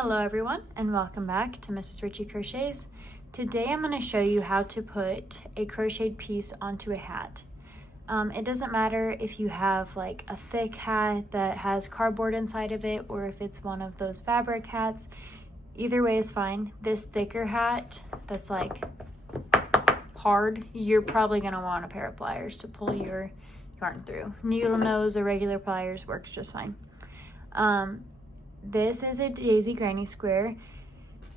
Hello everyone and welcome back to Mrs. Ritchie Crochets. Today I'm going to show you how to put a crocheted piece onto a hat. It doesn't matter if you have like a thick hat that has cardboard inside of it or if it's one of those fabric hats. Either way is fine. This thicker hat that's like hard, you're probably going to want a pair of pliers to pull your yarn through. Needle nose or regular pliers works just fine. This is a daisy granny square,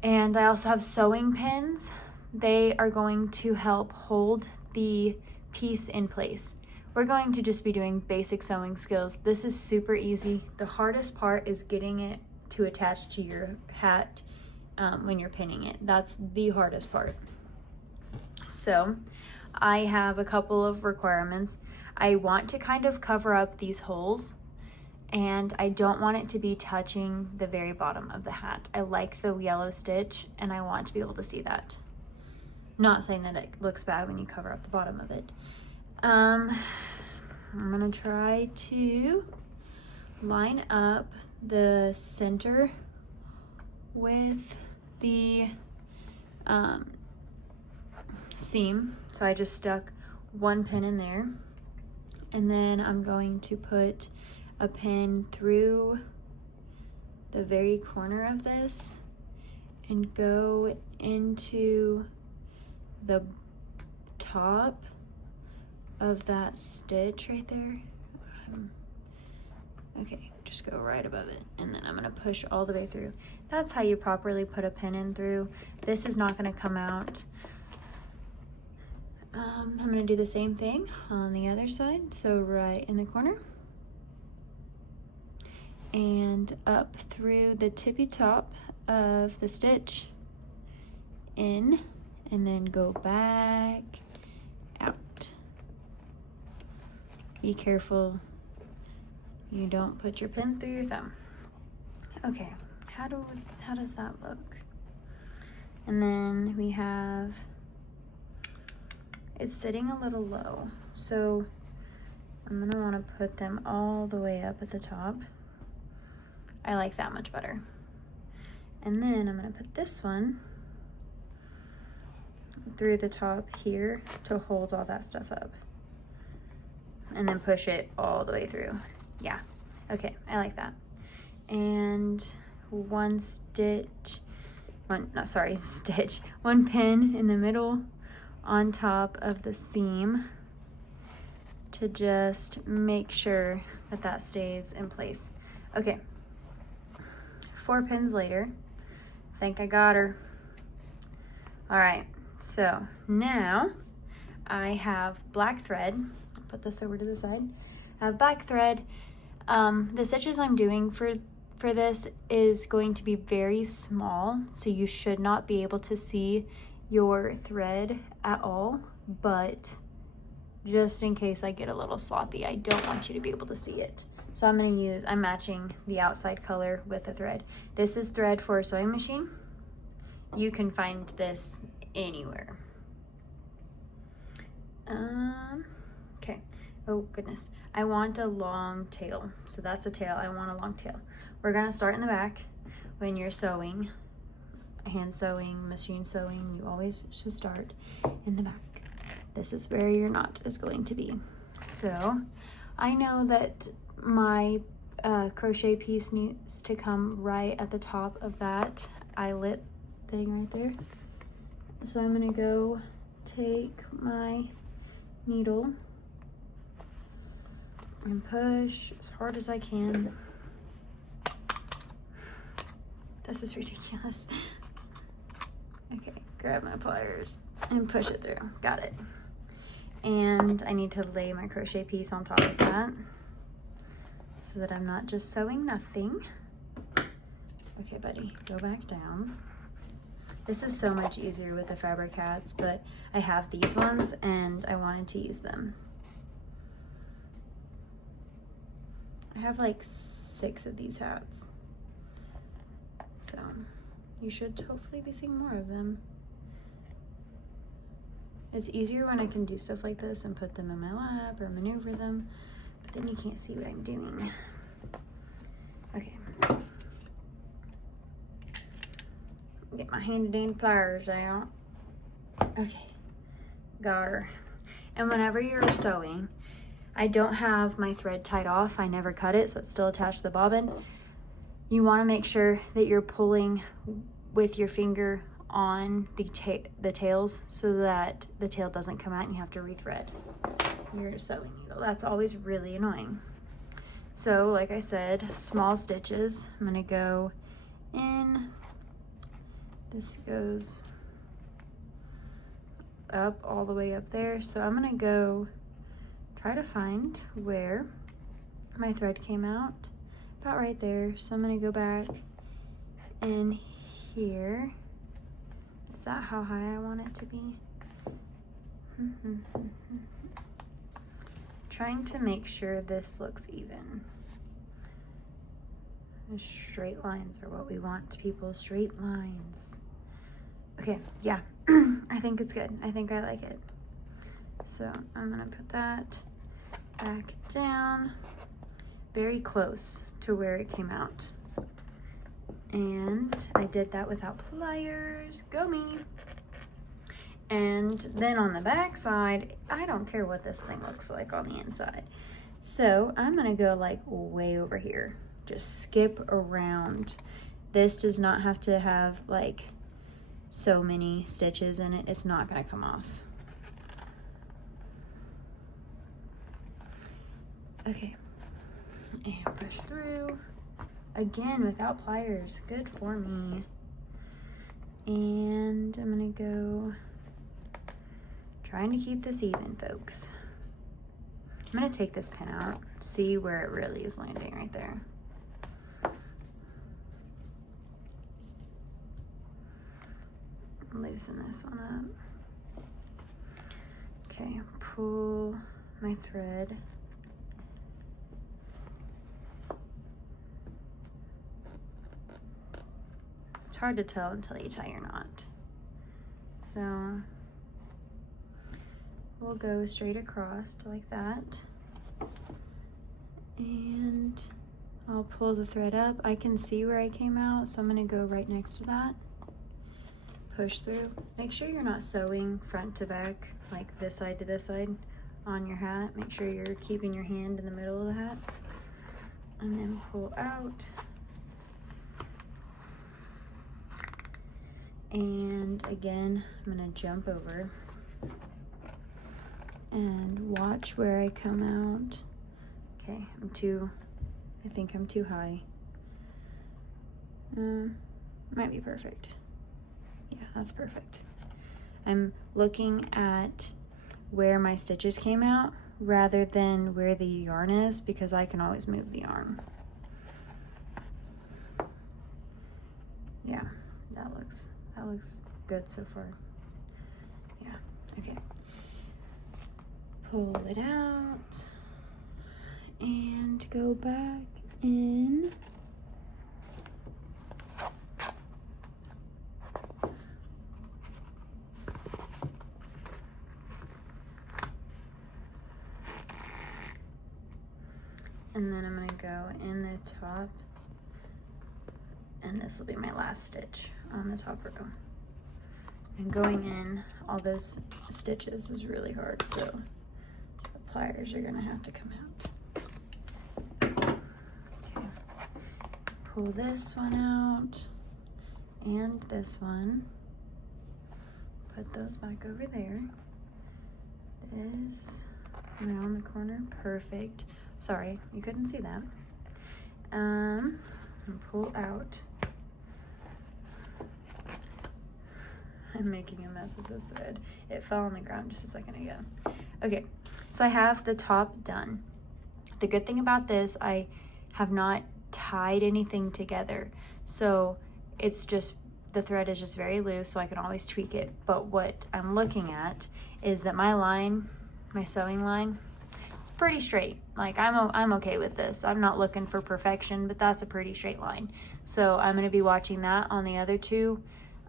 and I also have sewing pins. They are going to help hold the piece in place. We're going to just be doing basic sewing skills. This is super easy. The hardest part is getting it to attach to your hat when you're pinning it. That's the hardest part. So I have a couple of requirements. I want to kind of cover up these holes, and I don't want it to be touching the very bottom of the hat. I like the yellow stitch and I want to be able to see that. Not saying that it looks bad when you cover up the bottom of it. I'm gonna try to line up the center with the seam. So I just stuck one pin in there, and then I'm going to put a pin through the very corner of this and go into the top of that stitch right there. Okay, just go right above it, and then I'm gonna push all the way through. That's how you properly put a pin in through. This is not gonna come out. I'm gonna do the same thing on the other side. So right in the corner, and up through the tippy top of the stitch, in, and then go back out. Be careful you don't put your pin through your thumb. Okay, how does that look? And then we have, it's sitting a little low, so I'm gonna want to put them all the way up at the top. I like that much better. And then I'm gonna put this one through the top here to hold all that stuff up. And then push it all the way through. Yeah, okay, I like that. And one pin in the middle on top of the seam to just make sure that that stays in place. Okay. 4 pins later, I think I got her. All right, so now I have black thread. I'll put this over to the side. I have black thread. The stitches I'm doing for this is going to be very small, so you should not be able to see your thread at all, but just in case I get a little sloppy, I don't want you to be able to see it. So I'm matching the outside color with the thread. This is thread for a sewing machine. You can find this anywhere. Okay, oh goodness. I want a long tail. So that's a tail, I want a long tail. We're gonna start in the back. When you're sewing, hand sewing, machine sewing, you always should start in the back. This is where your knot is going to be. So I know that my crochet piece needs to come right at the top of that eyelet thing right there. So I'm gonna go take my needle and push as hard as I can. This is ridiculous. Okay, grab my pliers and push it through. Got it. And I need to lay my crochet piece on top of that so that I'm not just sewing nothing. Okay, buddy, go back down. This is so much easier with the fabric hats, but I have these ones and I wanted to use them. I have like 6 of these hats. So you should hopefully be seeing more of them. It's easier when I can do stuff like this and put them in my lap or maneuver them, but then you can't see what I'm doing. Okay. Get my handy dandy pliers out. Okay, got her. And whenever you're sewing, I don't have my thread tied off. I never cut it, so it's still attached to the bobbin. You want to make sure that you're pulling with your finger on the tails so that the tail doesn't come out and you have to rethread your sewing needle. That's always really annoying. So like I said, small stitches. I'm gonna go in. This goes up all the way up there. So I'm gonna go try to find where my thread came out, about right there. So I'm gonna go back in here. Is that how high I want it to be? Trying to make sure this looks even. Straight lines are what we want, people. Straight lines. Okay, yeah, I think it's good. I think I like it. So I'm gonna put that back down, very close to where it came out. And I did that without pliers. Go me. And then on the back side, I don't care what this thing looks like on the inside. So I'm gonna go like way over here. Just skip around. This does not have to have like so many stitches in it. It's not gonna come off. Okay, and push through. Again, without pliers, good for me. And I'm gonna go, trying to keep this even, folks. I'm gonna take this pin out, see where it really is landing right there. Loosen this one up. Okay, pull my thread. It's hard to tell until you tie your knot. So we'll go straight across like that. And I'll pull the thread up. I can see where I came out, so I'm gonna go right next to that. Push through. Make sure you're not sewing front to back, like this side to this side on your hat. Make sure you're keeping your hand in the middle of the hat. And then pull out. And again, I'm gonna jump over and watch where I come out. Okay, I think I'm too high. Might be perfect. Yeah, that's perfect. I'm looking at where my stitches came out rather than where the yarn is, because I can always move the yarn. Yeah, that looks good so far. Yeah, okay. Pull it out and go back in. And then I'm gonna go in the top, and this will be my last stitch on the top row. And going in all those stitches is really hard, so the pliers are gonna have to come out. Okay, pull this one out and this one. Put those back over there. This around the corner, perfect. Sorry, you couldn't see that. And pull out. I'm making a mess with this thread. It fell on the ground just a second ago. Okay, so I have the top done. The good thing about this, I have not tied anything together. So it's just, the thread is just very loose, so I can always tweak it. But what I'm looking at is that my line, my sewing line, it's pretty straight. Like I'm okay with this. I'm not looking for perfection, but that's a pretty straight line. So I'm gonna be watching that on the other two,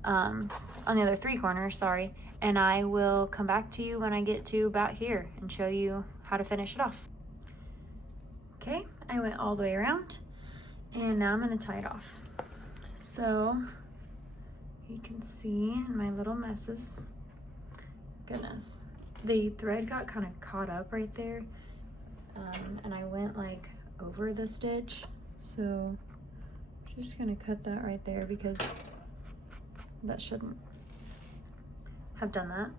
on the other three corners, sorry. And I will come back to you when I get to about here and show you how to finish it off. Okay, I went all the way around and now I'm gonna tie it off. So You can see my little messes. Goodness, the thread got kind of caught up right there, and I went like over the stitch, so just gonna cut that right there because that shouldn't have done that.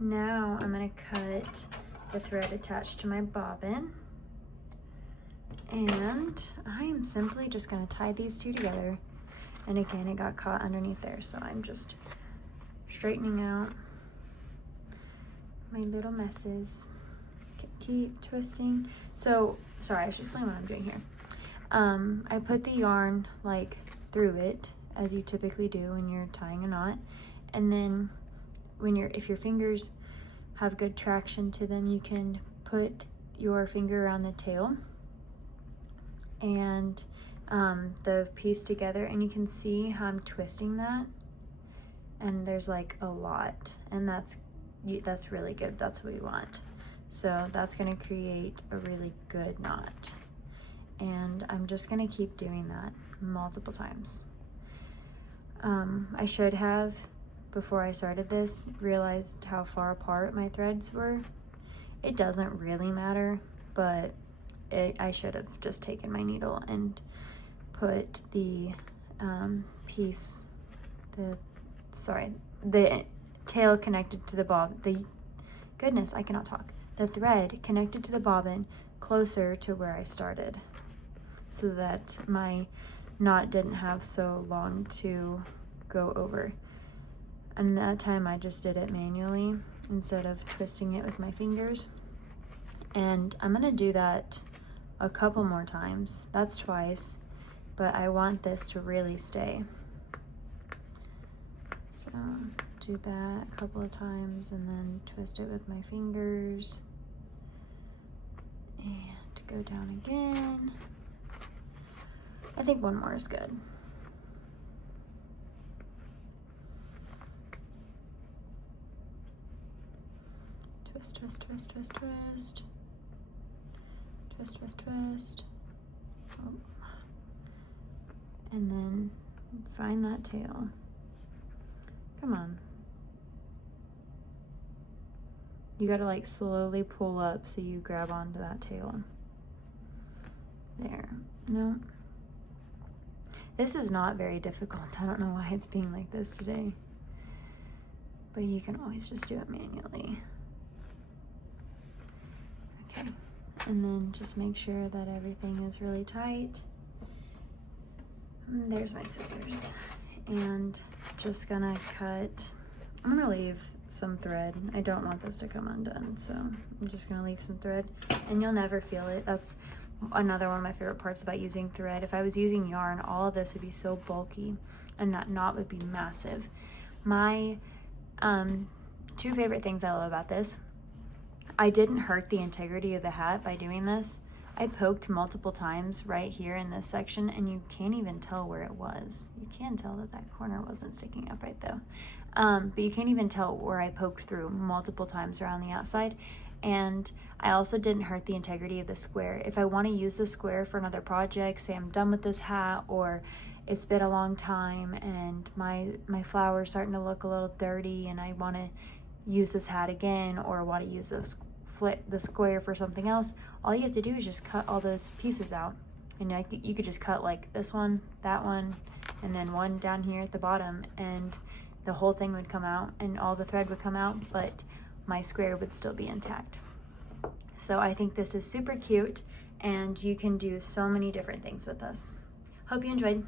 Now I'm gonna cut the thread attached to my bobbin, and I am simply just gonna tie these two together. And again, it got caught underneath there, so I'm just straightening out my little messes. Keep twisting. So, sorry, I should explain what I'm doing here. I put the yarn like through it, as you typically do when you're tying a knot, and then if your fingers have good traction to them, you can put your finger around the tail and the piece together, and you can see how I'm twisting that, and there's like a lot, and that's really good. That's what we want. So that's going to create a really good knot, and I'm just going to keep doing that multiple times. I should have, before I started this, realized how far apart my threads were. It doesn't really matter, but I should have just taken my needle and put the the tail connected to the the thread connected to the bobbin closer to where I started, so that my knot didn't have so long to go over. And that time I just did it manually instead of twisting it with my fingers. And I'm gonna do that a couple more times. That's twice, but I want this to really stay. So do that a couple of times and then twist it with my fingers and go down again. I think one more is good. Twist, twist, twist, twist, twist. Twist, twist, twist. Oh. And then find that tail. Come on. You gotta like slowly pull up so you grab onto that tail. There. No. This is not very difficult. I don't know why it's being like this today. But you can always just do it manually. Okay. And then just make sure that everything is really tight. And there's my scissors. And just gonna cut. I'm gonna leave some thread. I don't want this to come undone, so I'm just gonna leave some thread, and you'll never feel it. That's another one of my favorite parts about using thread. If I was using yarn, all of this would be so bulky and that knot would be massive. My two favorite things I love about this: I didn't hurt the integrity of the hat by doing this. I poked multiple times right here in this section, and you can't even tell where it was. You can tell that that corner wasn't sticking up right though. But you can't even tell where I poked through multiple times around the outside. And I also didn't hurt the integrity of the square. If I want to use the square for another project, say I'm done with this hat, or it's been a long time and my flower's starting to look a little dirty and I want to use this hat again, or want to use the square for something else, all you have to do is just cut all those pieces out. And you could just cut like this one, that one, and then one down here at the bottom, and the whole thing would come out and all the thread would come out, but my square would still be intact. So I think this is super cute, and you can do so many different things with this. Hope you enjoyed.